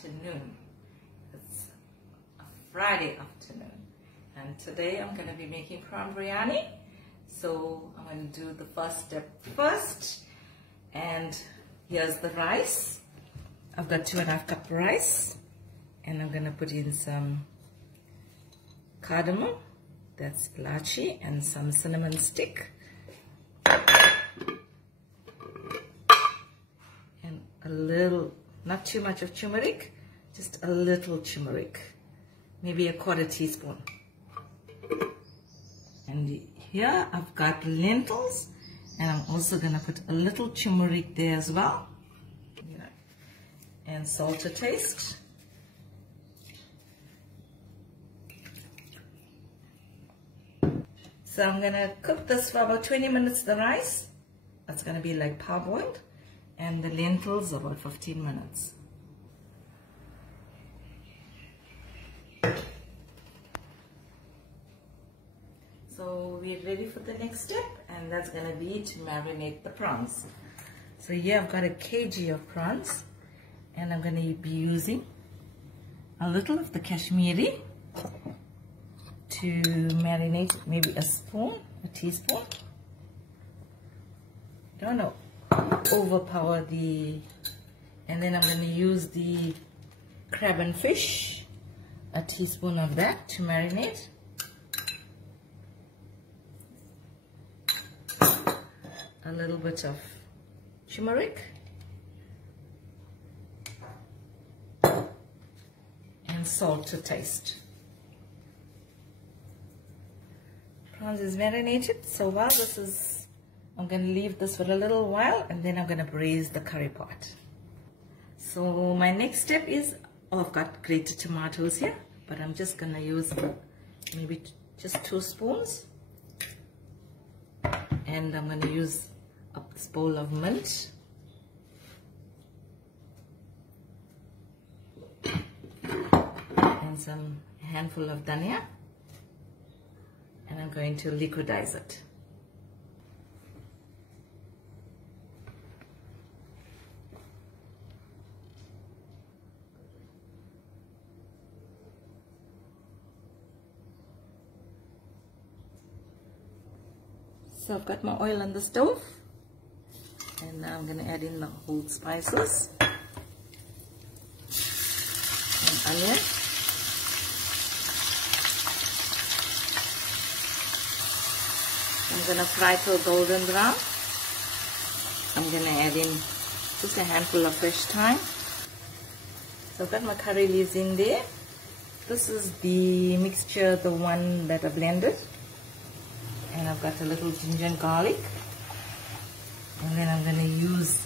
afternoon. It's a Friday afternoon, and today I'm going to be making prawn biryani. So I'm going to do the first step first, and here's the rice. I've got 2.5 cups rice, and I'm going to put in some cardamom, that's elachi, and some cinnamon stick, and a little, not too much of turmeric, just a little turmeric, maybe a 1/4 teaspoon. And here I've got lentils, and I'm also going to put a little turmeric there as well, and salt to taste. So I'm going to cook this for about 20 minutes, the rice. That's going to be like parboiled, and the lentils about 15 minutes. So we're ready for the next step, and that's going to be to marinate the prawns. So here I've got a kg of prawns, and I'm going to be using a little of the kashmiri to marinate, maybe a teaspoon. Don't know, overpower the, and then I'm going to use the crab and fish, a teaspoon of that to marinate. A little bit of turmeric and salt to taste. Prawns is marinated, so while this is, I'm going to leave this for a little while, and then I'm going to braise the curry pot. So my next step is, I've got grated tomatoes here, but I'm just going to use maybe just 2 spoons, and I'm going to use this bowl of mint, and some handful of dynia, and I'm going to liquidize it. So I've got my oil on the stove, and now I'm going to add in the whole spices and onion. I'm going to fry till golden brown. I'm going to add in just a handful of fresh thyme. So I've got my curry leaves in there. This is the mixture, the one that I blended. And I've got a little ginger and garlic. And then I'm going to use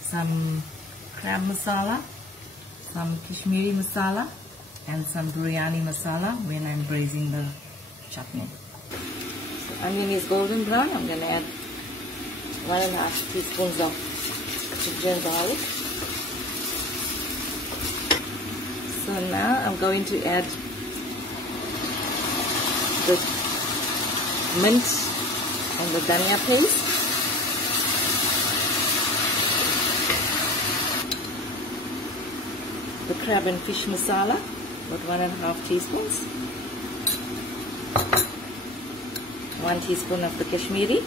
some crab masala, some kashmiri masala, and some biryani masala when I'm braising the chutney. So onion is golden brown. I'm going to add 1.5 teaspoons of ginger and garlic. So now I'm going to add the mint and the dynia paste. The crab and fish masala, about 1.5 teaspoons. 1 teaspoon of the kashmiri.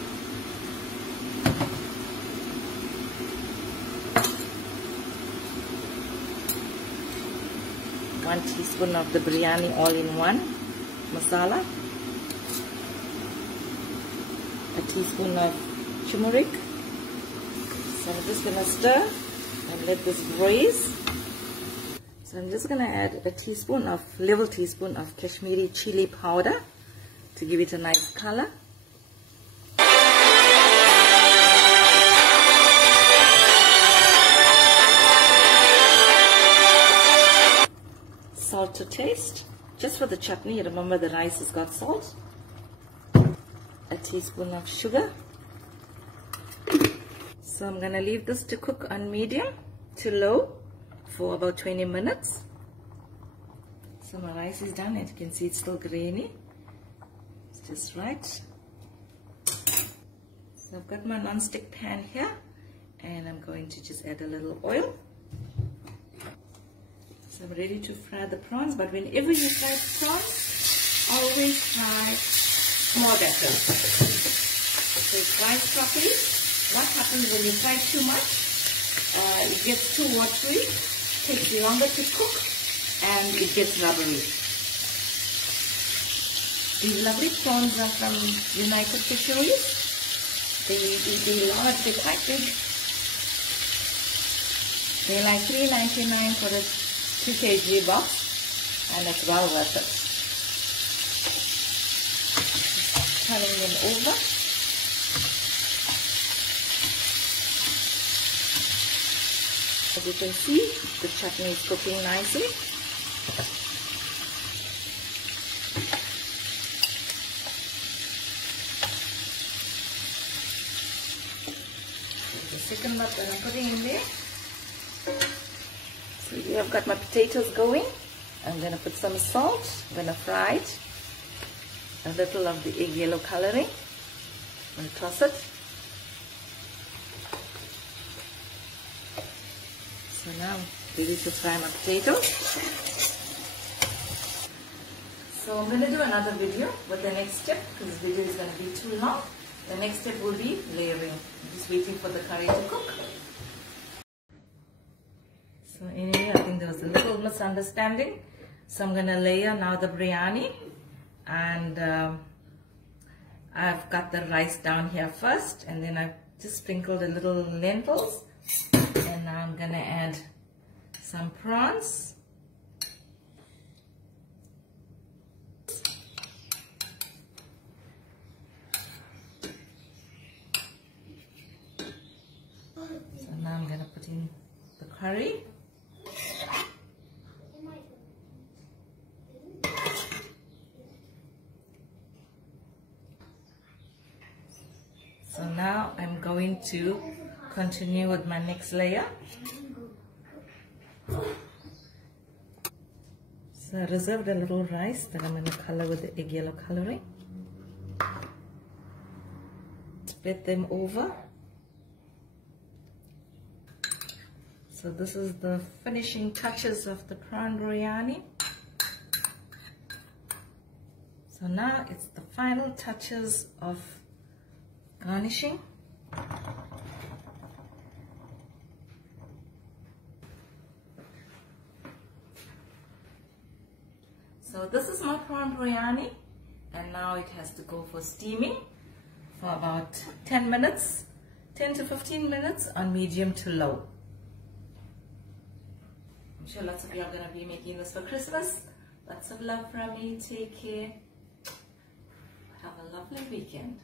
1 teaspoon of the biryani all-in-one masala. A teaspoon of turmeric. So I'm just going to stir and let this braise. So I'm just going to add a level teaspoon of Kashmiri chilli powder to give it a nice color. Salt to taste. Just for the chutney, remember the rice has got salt. A teaspoon of sugar. So I'm going to leave this to cook on medium to low for about 20 minutes. So my rice is done. As you can see, it's still grainy. It's just right. So I've got my non-stick pan here, and I'm going to just add a little oil. So I'm ready to fry the prawns, but whenever you fry prawns, always fry small batches. So it fries properly. What happens when you fry too much? It gets too watery, takes longer to cook, and it gets rubbery. These lovely prawns are from United Fisheries. They're large, they're quite big. They're like $3.99 for a 2 kg box, and it's well worth it. Just turning them over. As you can see, the chutney is cooking nicely. The second lot that I'm putting in there. So here I've got my potatoes going. I'm going to put some salt. I'm going to fry it. A little of the egg yellow coloring. I'm going to toss it. So now I'm ready to fry my potatoes. So I'm going to do another video with the next step because this video is going to be too long. The next step will be layering. I'm just waiting for the curry to cook. So anyway, I think there was a little misunderstanding. So I'm going to layer now the biryani, and I've got the rice down here first, and then I've just sprinkled a little lentils, and now I'm going to add some prawns. So now I'm going to put in the curry. So now I'm going to continue with my next layer. So I reserved a little rice that I'm going to color with the egg yellow coloring. Spread them over. So this is the finishing touches of the prawn biryani. So now it's the final touches of garnishing. So this is my prawn biryani, and now it has to go for steaming for about 10 minutes, 10 to 15 minutes on medium to low. I'm sure lots of you are going to be making this for Christmas. Lots of love from me. Take care. Have a lovely weekend.